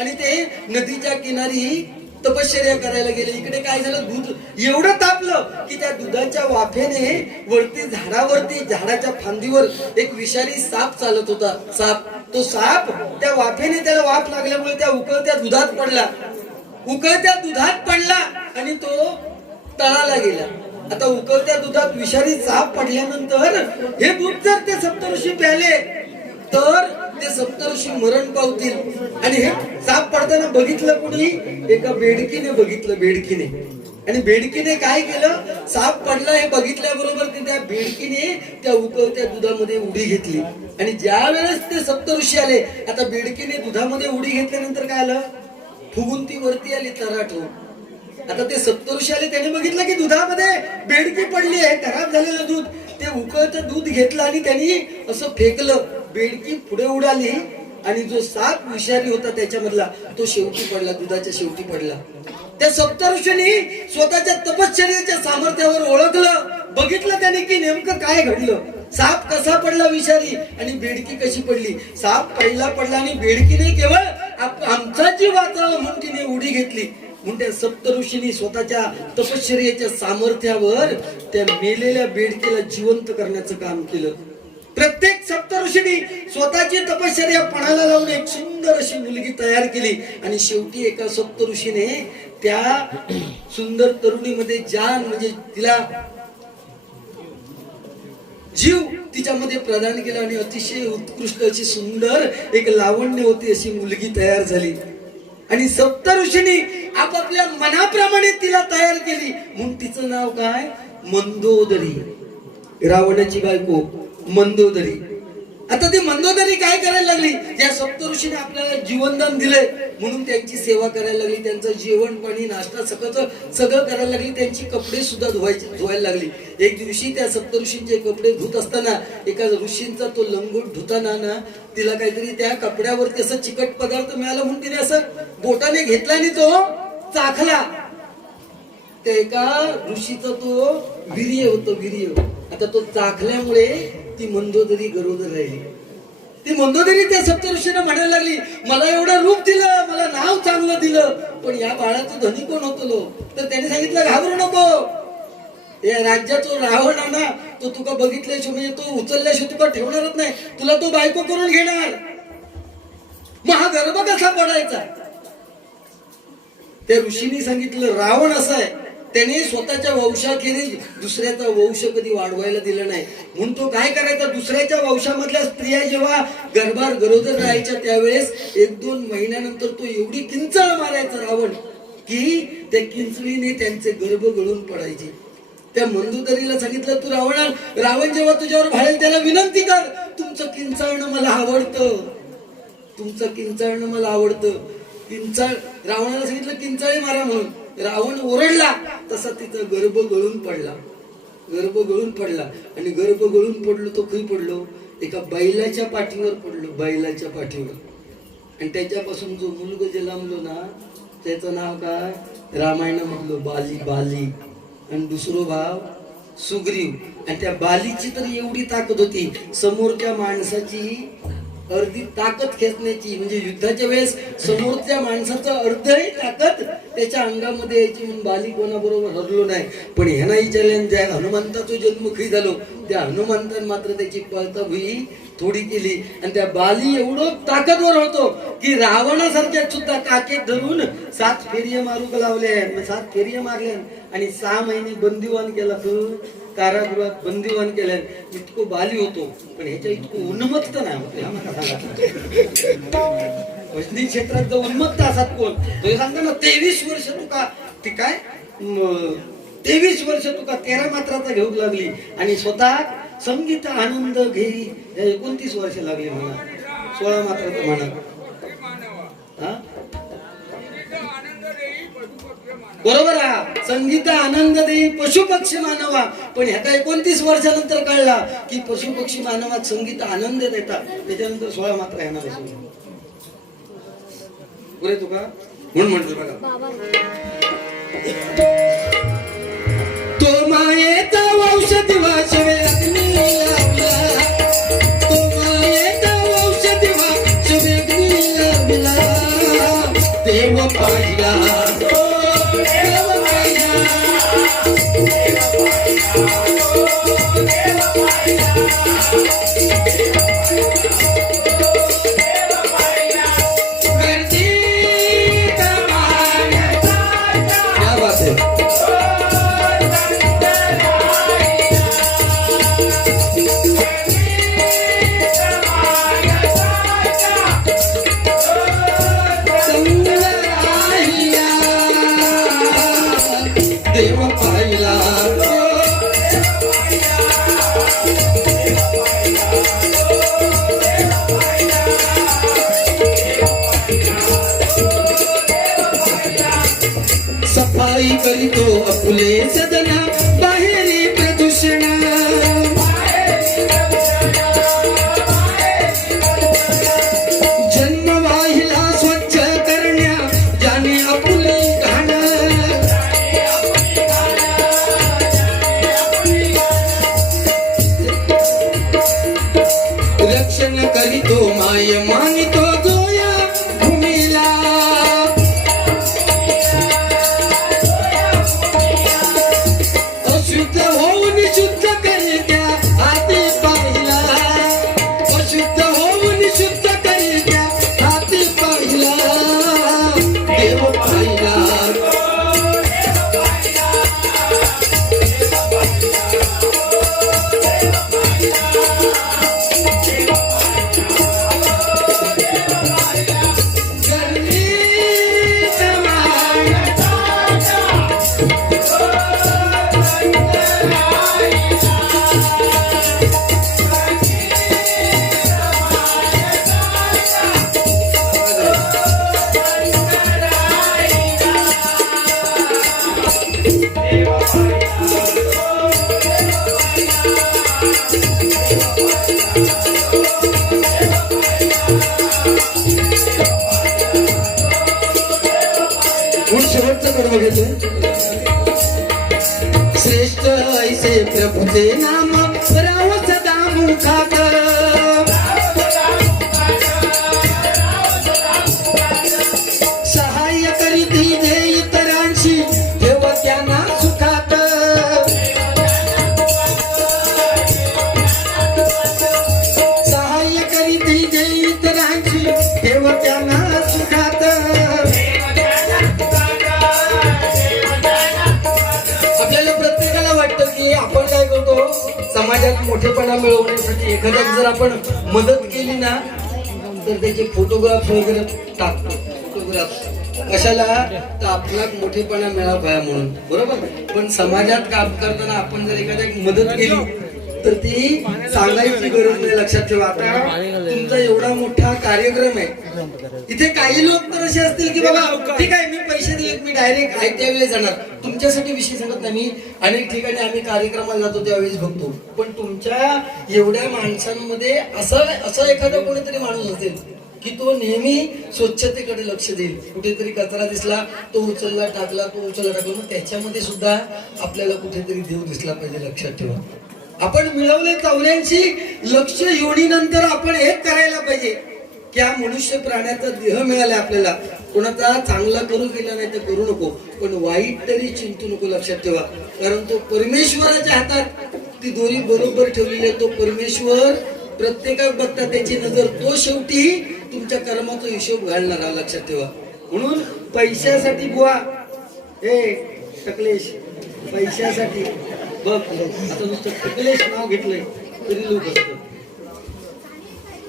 आणि ते नदीच्या किनारी तपश्चर्या करायला गेले. इकडे काय झालं दूध एवढं तापलं की त्या दुधाच्या वाफेने वरती झाडावरती झाडाच्या फांदीवर एक विषारी साप चालत होता. साप तो साप त्या वाफेने त्याला वाफ लागल्यामुळे त्या उकळत्या दुधात पडला आणि तो तळाला गेला. आता उकळत्या दुधात विषारी साप पडल्यानंतर हे दूध जर ते सप्तऋषी प्याले तर ते सप्तऋषी मरण पावतील. आणि हे साप पडताना बघितलं कुणी एका बेडकीने बघितलं. आणि बेडकीने काय केलं साप पडला हे बघितल्याबरोबर त्या बेडकीने त्या उकळत्या दुधामध्ये उडी घेतली. आणि ज्या वेळेस ते सप्तऋषी आले आता बेडकीने दुधामध्ये उडी घेतल्यानंतर काय आलं फुगून ती वरती आली तराट होऊन. आता ते सप्तऋषी आले त्याने बघितलं की दुधामध्ये बेडकी पडली आहे खराब झालेलं दूध. ते उकळतं दूध घेतलं आणि त्यांनी असं फेकलं. बेडकी पुढे उडाली आणि जो साप विषारी होता त्याच्यामधला तो शेवटी पडला दुधाच्या शेवटी पडला. त्या सप्तऋषींनी स्वतःच्या तपश्चर्याच्या सामर्थ्यावर ओळखलं बघितलं त्याने की नेमकं काय घडलं. साप कसा पडला विषारी आणि बेडकी कशी पडली. साप पहिला पडला आणि बेडकीने केवळ आमचा जीव वाचावा म्हणून तिने उडी घेतली. म्हणून त्या सप्तऋषींनी स्वतःच्या तपश्चर्याच्या सामर्थ्यावर त्या मेलेल्या बेडकीला जिवंत करण्याचं काम केलं. प्रत्येक सप्तऋषींनी स्वतःची तपश्चर्या पणाला लावून एक सुंदर अशी मुलगी तयार केली. आणि शेवटी एका सप्तऋषीने त्या सुंदर तरुणीमध्ये जान म्हणजे तिला जीव तिच्यामध्ये प्रदान केला आणि अतिशय उत्कृष्ट अशी सुंदर एक लावण्य होती अशी मुलगी तयार झाली. आणि सप्तऋषींनी आपापल्या मनाप्रमाणे तिला तयार केली म्हणून तिचं नाव काय मंदोदरी. रावणाची बायको मंदोदरी. आता ती मंदोदरी काय करायला लागली या सप्तऋषीने आपल्याला जीवनदान दिलंय म्हणून त्यांची सेवा करायला लागली. त्यांचं जेवण पाणी नाश्ता सगळं करायला लागली. त्यांची कपडे सुद्धा धुवायला लागली. एक दिवशी त्या सप्तऋषींचे कपडे धुत असताना एका ऋषींचा तो लंगोट धुताना ना तिला काहीतरी त्या कपड्यावरती असं चिकट पदार्थ मिळाला म्हणून तिने असं बोटाने घेतला आणि तो चाखला. त्या एका ऋषीचा तो वीर्य होतं. आता तो चाखल्यामुळे ती मंदोदरी गरोदर राहिली. ती मंदोदरी त्या सप्तऋषींना म्हणायला लागली मला एवढं रूप दिलं मला नाव चांगलं दिलं पण या बाळाचं धनी कोण होतो. तर त्याने सांगितलं घाबरू नको. या राज्याचा रावण आहे ना तो तुका बघितल्याशिवाय म्हणजे तो उचलल्याशिवाय तुका ठेवणारच नाही. तुला तो बायको करून घेणार. मग हा गर्भ कसा पडायचा. त्या ऋषींनी सांगितलं रावण असा आहे त्याने स्वतःच्या वंशाखेरीज दुसऱ्याचा वंश कधी वाढवायला दिलं नाही. म्हणून तो काय करायचा, दुसऱ्याच्या वंशामधल्या स्त्रिया जेव्हा गर्भार गरोदर राहायच्या त्यावेळेस 1-2 महिन्यानंतर तो एवढी किंचाळ मारायचा रावण की त्या किंचळीने त्यांचे गर्भ गळून पडायचे. त्या मंदोदरीला सांगितलं, तू रावण जेव्हा तुझ्यावर भाळेल त्याला विनंती कर, तुमचं किंचाळणं मला आवडतं, तुमचं किंचाळणं मला आवडतं. किंचाळ रावणाला सांगितलं किंचाळी मारा म्हणून. रावण ओरडला तसा तिचा गर्भ गळून पडला, गर्भ गळून पडला. आणि गर्भ गळून पडलो तो खरी पडलो, एका बैलाच्या पाठीवर पडलो, बैलाच्या पाठीवर. आणि त्याच्यापासून जो मुलगा जन्मलो ना त्याचं नाव काय, रामायणामधलं बाली. आणि दुसरो भाव सुग्रीव. आणि त्या बालीची तर एवढी ताकद होती, समोरच्या माणसाची अर्धी ताकद खेचण्याची. म्हणजे युद्धाच्या वेळेस समोरच्या माणसाचं अर्धही ताकद त्याच्या अंगामध्ये यायची. म्हणून बाली कोणाबरोबर हरलो नाही. पण ह्यांना विचारल्याने त्या हनुमंताचा जन्म खरी झालो, त्या हनुमंतान मात्र त्याची पळताभुई थोडी केली. आणि त्या बाली एवढं ताकदवर होतो की रावणासारख्या सुद्धा काकेत धरून 7 फेरिया मारू लावले. 7 फेरिया मारल्या आणि 6 महिने बंदिवान केला, कारागृहात बंदिवान केल्या. इतको बाली होतो, पण ह्याच्या इतकं उन्मत्त नाही वैष्णवी क्षेत्रात जो उन्मत्त असतात कोण, तो सांगतो ना 23 वर्ष तुका ती काय 23 वर्ष तुका 13 मात्राचा घेऊ लागली आणि स्वतः संगीत आनंद घेई 29 वर्ष लागली म्हणा, 16 मात्राचा म्हणा. बरोबर आहे, संगीत आनंद देई पशु पक्षी मानवा. पण ह्याचा 29 वर्षानंतर कळला की पशु पक्षी मानवात संगीत आनंद देतात. त्याच्यानंतर 16 मात्रा ह्यांना बसवल्या पुरे तुका म्हणून म्हटलं बघा, तो मायेचा औषधी वाचवे अग्नी लावला, तो मायेचा औषधी वाचवे अग्नी लावला. देव पाहिला, देव पाहिला, सफाई करीतो अपुले सदना, बाहेरी प्रदूषण. जन्म वाहिला स्वच्छ करण्या, जाने आपुली घाण. रक्षण करीतो माय मानितो जोया भूमीला. अशुद्ध होऊन शुद्ध करीत्या हाती पाहिला, अशुद्ध होऊन शुद्ध करीत्या हाती पाहिला. देव पाहिला, शेवटचं कर्म घेतो. श्रेष्ठ ऐसे प्रभुचे नाम राव सदा मुखात. सहाय्य करीती जे इतरांशी ठेव त्यांना सुखात. सहाय्य करीती जे इतरांशी ठेव त्यांना सुखात. मोठेपणा मिळवण्यासाठी एखाद्याला जर आपण मदत केली ना तर त्याचे फोटोग्राफ्स वगैरे टाकतो. फोटोग्राफ्स कशाला? तर आपला मोठेपणा मिळावा म्हणून, बरोबर. पण समाजात काम करताना आपण जर एखाद्या मदत केली तर ती सांगायची गरज नाही. लक्षात ठेवा. आता तुमचा एवढा मोठा कार्यक्रम आहे, इथे काही लोक तर असे असतील की बाबा ठीक आहे मी पैसे दिलेत, मी डायरेक्ट आहे त्यावेळेस जाणार. तुमच्यासाठी विषय सांगत नाही मी. अनेक ठिकाणी आम्ही कार्यक्रमाला जातो त्यावेळेस बघतो. पण तुमच्या एवढ्या माणसांमध्ये असं एखादा कोणीतरी माणूस असेल की तो नेहमी स्वच्छतेकडे लक्ष देईल. कुठेतरी कचरा दिसला तो उचलला टाकला, तो उचलला टाकला. मग त्याच्यामध्ये सुद्धा आपल्याला कुठेतरी देव दिसला पाहिजे. लक्षात ठेवा. आपण मिळवले 84 लक्ष योनीनंतर आपण एक करायला पाहिजे की हा मनुष्य प्राण्याचा देह मिळाला आपल्याला. कोणाचा चांगला करू केला नाही तर करू नको, पण वाईट तरी चिंतू नको. लक्षात ठेवा. कारण तो परमेश्वराच्या हातात ती दोरी बरोबर ठेवलेली आहे. तो परमेश्वर प्रत्येकात बघता त्याची नजर. तो शेवटी तुमच्या कर्माचा हिशोब घालणार. लक्षात ठेवा. म्हणून पैशासाठी बुवा हे टकलेश पैशासाठी बघ आता नुसतं टकलेश नाव घेतलंय तरी लोक असतात.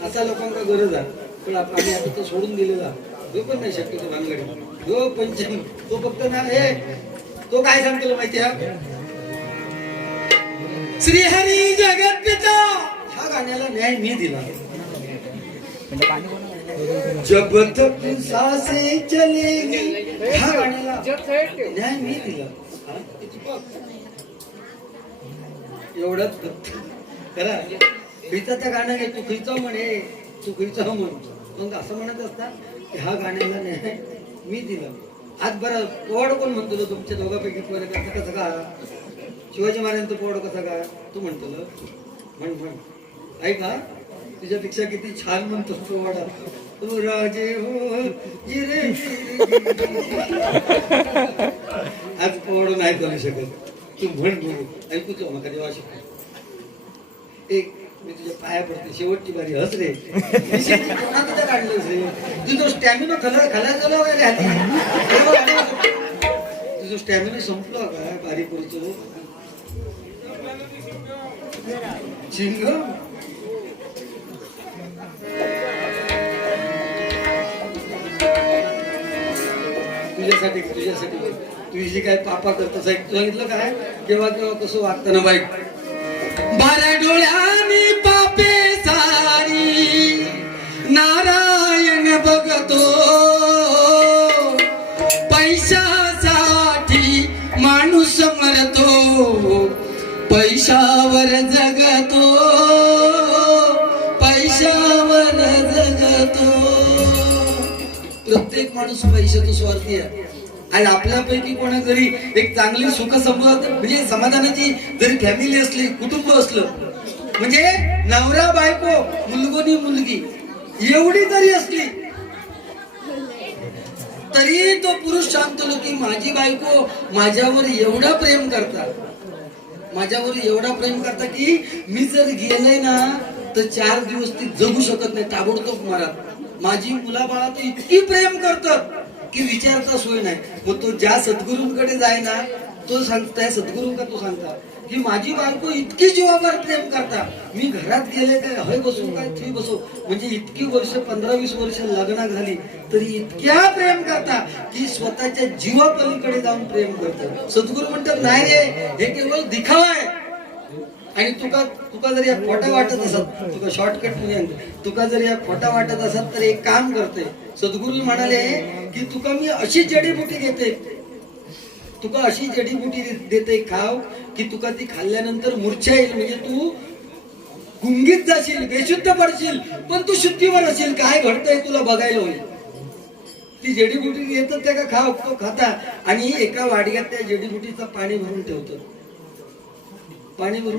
असा लोकांना गरज आहे. पण आम्ही आता तो सोडून दिलेला जो पण नाही शक्यतो भानगडी जो पंचम तो फक्त ना हे तो काय सांगतो माहिती आहे? श्रीहरी जगत पिता ह्या गाण्याला न्याय मी दिला. जब तक सांसे चलेगी ह्या गाण्याला न्याय मी दिला. एवढंच करा. खिचाचं गाणं घे, तू खिचा म्हणे, तू खिचा म्हण. मग असं म्हणत असतात ह्या गाण्याला न्याय मी दिला. आज बरं पोवाड कोण म्हणतो तुमच्या दोघांपैकी कोण कसं का? शिवाजी महाराजांचं पोवाड कसा का तू म्हणतो? म्हण ऐका तुझ्यापेक्षा किती छान म्हणतो पोवाडा. तू राजे हो जिरे. आज पोवाड नाही करू शकत. तू म्हण ऐकू तो मग कधी वाशिक एक मी तुझ्या पाया पडते. शेवटची बारी हस रे. कोणाकडे काढलं रे तुझं स्टॅमिना खला झाला वगैरे तुझं स्टॅमिना संपला काय बारी करतो चिंग. तुझ्यासाठी तुझी जी काय पापा करत सांगितलं काय केव्हा केव्हा कसं वागतं ना बाईक. बारा डोळ्यानी पापे सारी नारायण बघतो. पैशासाठी माणूस मरतो. पैशावर जगतो. पैशावर जगतो. प्रत्येक माणूस पैशाचा स्वार्थी आहे. आणि आपल्यापैकी कोणा जरी एक चांगली सुख समजत म्हणजे समाधानाची जरी फॅमिली असली, कुटुंब असलं, म्हणजे नवरा बायको मुलगोनी मुलगी एवढी जरी असली तरी तो पुरुष सांगतो की माझी बायको माझ्यावर एवढा प्रेम करता की मी जर गेलंय ना तर 4 दिवस ती जगू शकत नाही. ताबडतोब मला माझी मुलाबाळा तर इतकी प्रेम करतात की विचारता सोय नाही. मग तो ज्या सद्गुरूंकडे जाय ना तो सांगताय सद्गुरू का तो सांगता की माझी बायको इतकी जीवावर प्रेम करता. मी घरात गेले काय हय बसू काय थी बसू म्हणजे इतकी वर्ष 15-20 वर्ष लग्न झाली तरी इतक्या प्रेम करता की स्वतःच्या जीवापलीकडे जाऊन प्रेम करतात. सद्गुरू म्हणतात नाही रे हे केवळ दिखावा आहे. आणि तुका जर या खोटा वाटत असत तुका शॉर्टकट तुका जर या खोटा वाटत असत तर एक काम करते. सद्गुरू म्हणाले की तुका मी अशी जडीबुटी घेते, तुका अशी जडीबुटी देते खाव की तुका ती खाल्ल्यानंतर मूर्छा येईल. म्हणजे तू गुंगीत जाशील, बेशुद्ध पडशील, पण तू शुद्धीवर असेल. काय घडतंय तुला बघायला होईल. ती जडीबुटी येतात त्या का खाव तो खाता आणि एका वाडग्यात त्या जडीबुटीचं पाणी भरून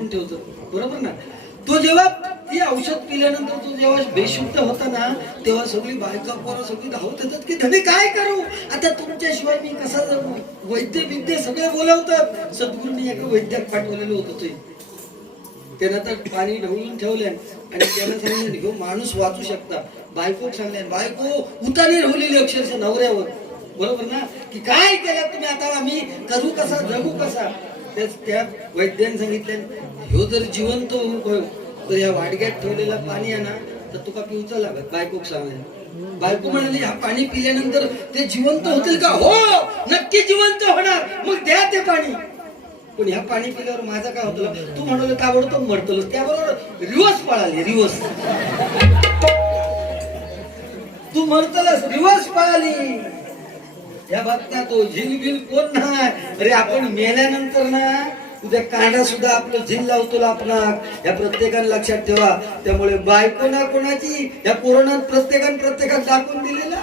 ठेवतो. बरोबर ना. तो जेव्हा ती औषध पिल्यानंतर तो जेव्हा बेशुद्ध होता ना तेव्हा सगळी बायका पोरं सगळी धावत येतात की धनी काय करू आता तुमच्याशिवाय मी कसा जगू. वैद्य विद्य सगळे बोलवतात. सद्गुरूंनी एका वैद्यात पाठवलेलं होतं ते. त्यानं तर पाणी ढवळून ठेवले आणि त्यानं सांगितलं घेऊ माणूस वाचू शकता. बायको सांगल्या बायको उतानी राहिलेली अक्षरशः नवऱ्यावर बरोबर ना की काय केलं तुम्ही आता आम्ही करू कसा जगू कसा त्या वैद्याने सांगितलं ह्यो जर जिवंत होऊ तर या वाडग्यात ठेवलेलं पाणी आहे ना तर तुका पिऊचा लागत बायकोक सांगायला बायको म्हणाली हा पाणी पिल्यानंतर ते जिवंत होतील का हो नक्की जिवंत होणार मग द्या ते पाणी पण ह्या पाणी पिल्यावर माझा काय होतं तू म्हणाल ताबडतोब मरतलस त्याबरोबर रिवर्स पळाली रिवर्स तू मरतलस रिवर्स पळाली या बातम्या तो झिलबिल कोण नाही अरे आपण मेल्यानंतर ना उद्या कांडा सुद्धा आपलं झिल लावतो आपला या प्रत्येकाने लक्षात ठेवा त्यामुळे बायको ना कोणाची या कोरोनात प्रत्येकाने दाखवून दिलेला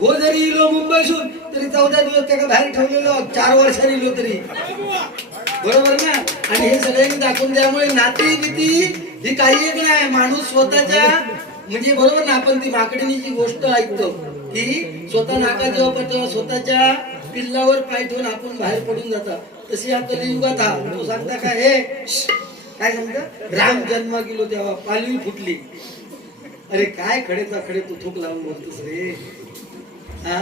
हो जरी इलो मुंबईसून तरी 14 दिवस त्याला बाहेर ठेवलेलो 4 वर्षांनी इलो तरी बरोबर ना आणि हे सगळ्यांनी दाखवून त्यामुळे नाती भीती ही काही एक नाही माणूस स्वतःच्या म्हणजे बरोबर ना आपण ती माकडीची गोष्ट ऐकतो की स्वतः नाका जेव्हा पडतो स्वतःच्या पिल्लावर पाय ठेवून आपण बाहेर पडून जाता तशी या कलियुगात हा तो सांगता काय हे काय सांगता राम जन्म गेलो तेव्हा पालवी फुटली अरे काय खडेचा खडे तू थोक लावून बोलतोस रे हा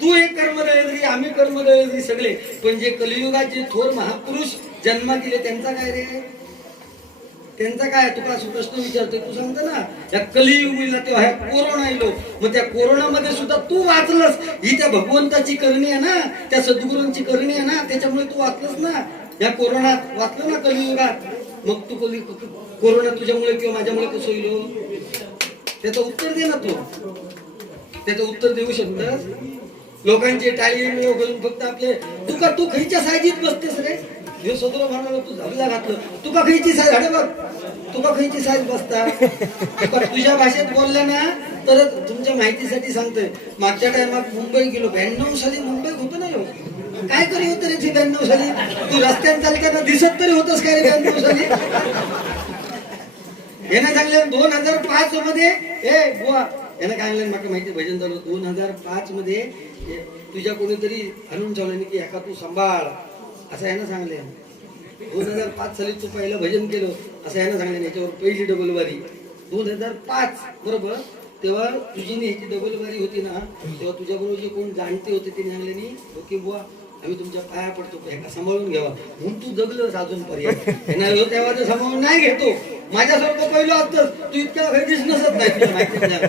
तू एक कर्म रे आम्ही कर्म रे सगळे पण जे कलियुगात जे थोर महापुरुष जन्म गेले त्यांचा काय रे त्यांचा काय तुला प्रश्न विचारतोय तू सांगतो ना या कलियुगीला तेव्हा ह्या कोरोना येलो मग त्या कोरोनामध्ये सुद्धा तू वाचलंस ही त्या भगवंताची करणी आहे ना त्या सद्गुरूंची करणी आहे ना त्याच्यामुळे तू वाचलंस ना या कोरोनात वाचलं ना कलियुगात मग तू कोरोना तुझ्यामुळे किंवा माझ्यामुळे कसं होईल त्याचं उत्तर दे ना तू त्याचं उत्तर देऊ शकतस लोकांचे टाळी घालून फक्त आपले तू खैच्या सायजीत बसतेस रे हे सदरो म्हणाला तू झाडला घातलं तुका खैची साईज अरे बघ तुका खैची साईज बसता तुझ्या भाषेत बोलल्या ना तर तुमच्या माहितीसाठी सांगतोय मागच्या टायमात मुंबई गेलो 92 साली मुंबईत होतं ना काय तरी होतं रे 92 साली तू रस्त्यात चालताना दिसत तरी होतस काय रे 92 साली यानं सांगलं 2005 मध्ये ए बुवा यानं काय म्हणलं मला माहिती भजन झालं 2005 मध्ये तुझ्या कोणीतरी आणून ठेवलं की एका तू सांभाळ असं यानं सांगले 2005 साली तू पहिलं भजन केलं असं यानं सांगले याच्यावर पहिली डबल वारी 2005 बरोबर तेव्हा तुझी ह्याची डबल वारी होती ना तेव्हा तुझ्याबरोबर जे कोण जाणते होते ते सांगले नाही ओके बुवा आम्ही तुमच्या पाया पडतो एका सांभाळून घ्यावा म्हणून तू जगलंस अजून पर्याय तेव्हा तर सांभाळून नाही घेतो माझ्यासारखं पहिलं असतंच तू इतक्या खैदीच नसत नाही तुला माहिती नाही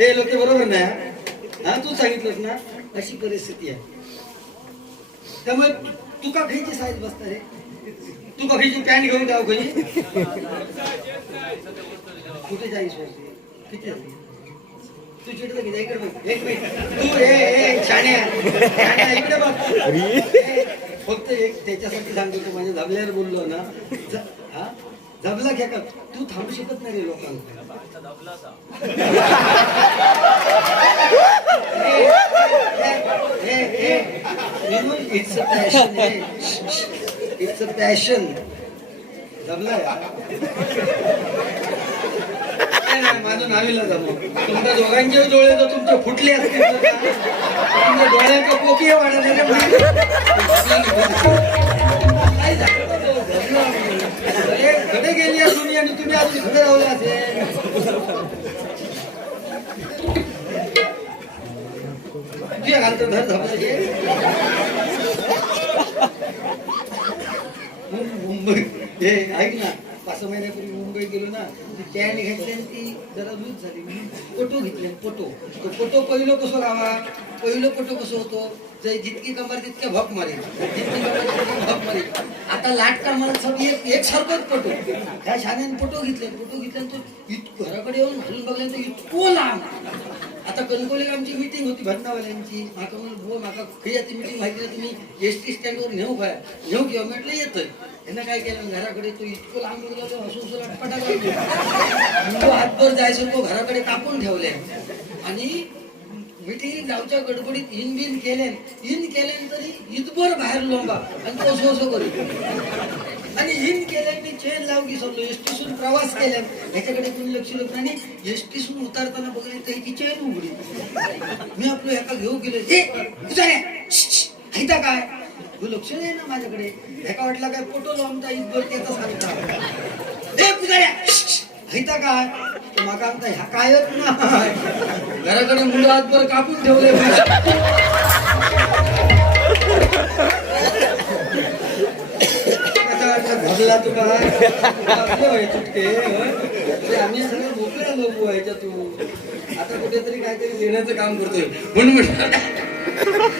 हे लोक बरोबर नाही हा तू सांगितलंस ना अशी परिस्थिती आहे त्यामुळे तुका खायची साईज बसता रे तुका खायची पॅन्ट घेऊन जाऊ घरी कुठे जाईस किती तू चिडलं की इकडे बघ एक मिनिट तू हे शाण्या इकडे बघ फक्त एक त्याच्यासाठी सांगतो तू माझ्या झबल्यावर बोललो ना हा झबला घ्या का तू थांबू शकत नाही रे लोकांना it's a passion it's a passion जमलं माझं नावीला जमव तुमच्या दोघांचे डोळे जर तुमचे फुटले असतील तुमच्या डोळ्याच्या कोकी वाढले घडे गेली असून आणि तुम्ही अजून घडे राहले असेल तुझ्या घालतो घर झापायचे मुंबई हे ऐक ना 5 महिन्यापूर्वी मुंबई गेलो ना कॅन घेतली आणि ती जरा लूज झाली फोटो घेतले फोटो पहिलं कसं गावा पहिलं फोटो कसं होतो जितकी कमर तितक्या भोक मारे जितकी कमर तितकी भोक मारे आता लाट कामाला सब एक सारखंच फोटो ह्या शाण्याने फोटो घेतल्यानंतर घराकडे येऊन घालून बघल्यानंतर इतकं लांब आता कणकोलीला आमची मिटिंग होती भटनावाल्यांची माका म्हणून भो माका खियाची मिटिंग माहिती नाही तुम्ही एसटी स्टँडवर नेऊ किंवा म्हटलं येतोय यांना काय केलं घराकडे तो इतकं लांब गेला हसून अटपटा हातभर जायचं तो घराकडे कापून ठेवले आणि मिटिंग जाऊच्या गडबडीत इन केल्यान तरी इथभर बाहेर लोंबा आणि तो सो करू आणि इन केल्याने चेन लावू की समजलो एसटीसून प्रवास केल्या ह्याच्याकडे कोणी लक्ष देत नाही आणि एसटीसून उतारताना बघितलं तर ह्याची चेन उघडी मी आपलं एका घेऊ गेलो ऐका काय लक्ष नाही ना माझ्याकडे एका वाटला काय फोटो लावता इथभर त्याचा सांगता ए पुजाऱ्या ऐका काय माका आमचा ह्या कायच ना घराकडे मुलं हातभर कापून ठेवले घडला तुला आपलं व्हाय चुटके ते आम्ही सगळं मोकळ्या लोक व्हायच्या तू आता कुठेतरी काहीतरी देण्याचं काम करतोय म्हणून म्हटलं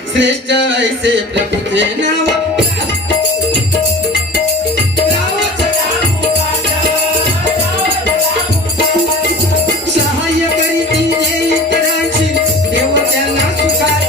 श्रेष्ठ ऐसे प्रभूचे नाव सहाय्य करीती जे इतरांची देव त्यांना सुखात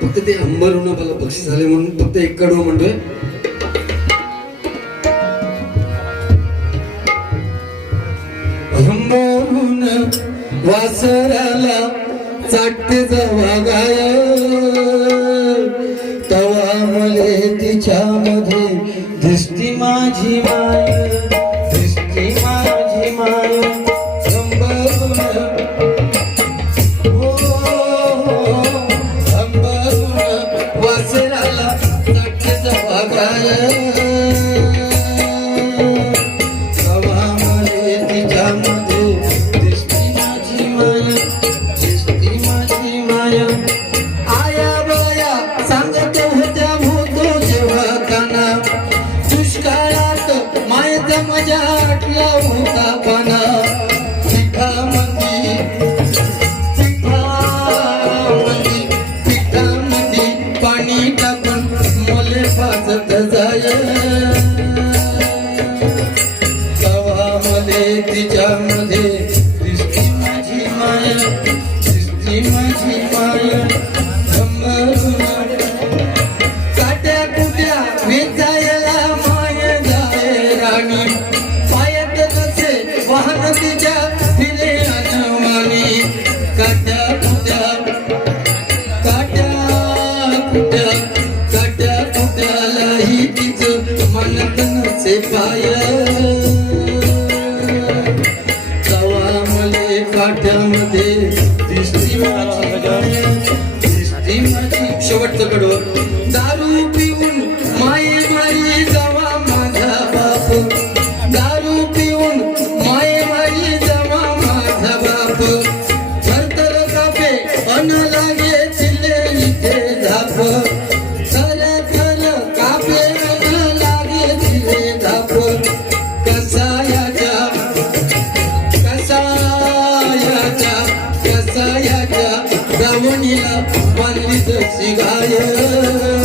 फक्त ते अंबरून मला बक्षीस झाले म्हणून फक्त एक कडवं म्हणतोय अंबरून वासराला चाटते जवा गाय तवा मले तिच्यामध्ये दिसती माझी माय दिसती माझी माय अंबरून वासराला चाटते जवा गाय तवा मले तिच्यामध्ये दिसती माझी माय दिसती माझी माय आया बाया सांगत होत्या होतो जेव्हा काना दुष्काळात मायेचा मजा आटला होता पाना पिठामध्ये पाणी टाकून मले पाजत जाय तवा मले तिच्यामध्ये दिसती माझी माय दिसती माझी माय काट्या कुट्या वेचायला माय जाय राणी पायात कसे वाहन तिच्या फिरे अनवाणी काट्या कुट्या काट्या कुट्या काट्या कुट्यालाही तिचं म्हणत नसे पाय तवा मले काट्यामध्ये दिसती माझी माय दिसती माझी शेवटचं कडवं दारू पिऊन माये माई जावा माझा बाप दारू पिऊन माये माई जावा माझा बाप थरथर कापे अन लागे चिले इथे झाप थरथर कापे अन लागे चिले झाप कसायाच्या कसायाच्या दावणीला बांधली जशी गाय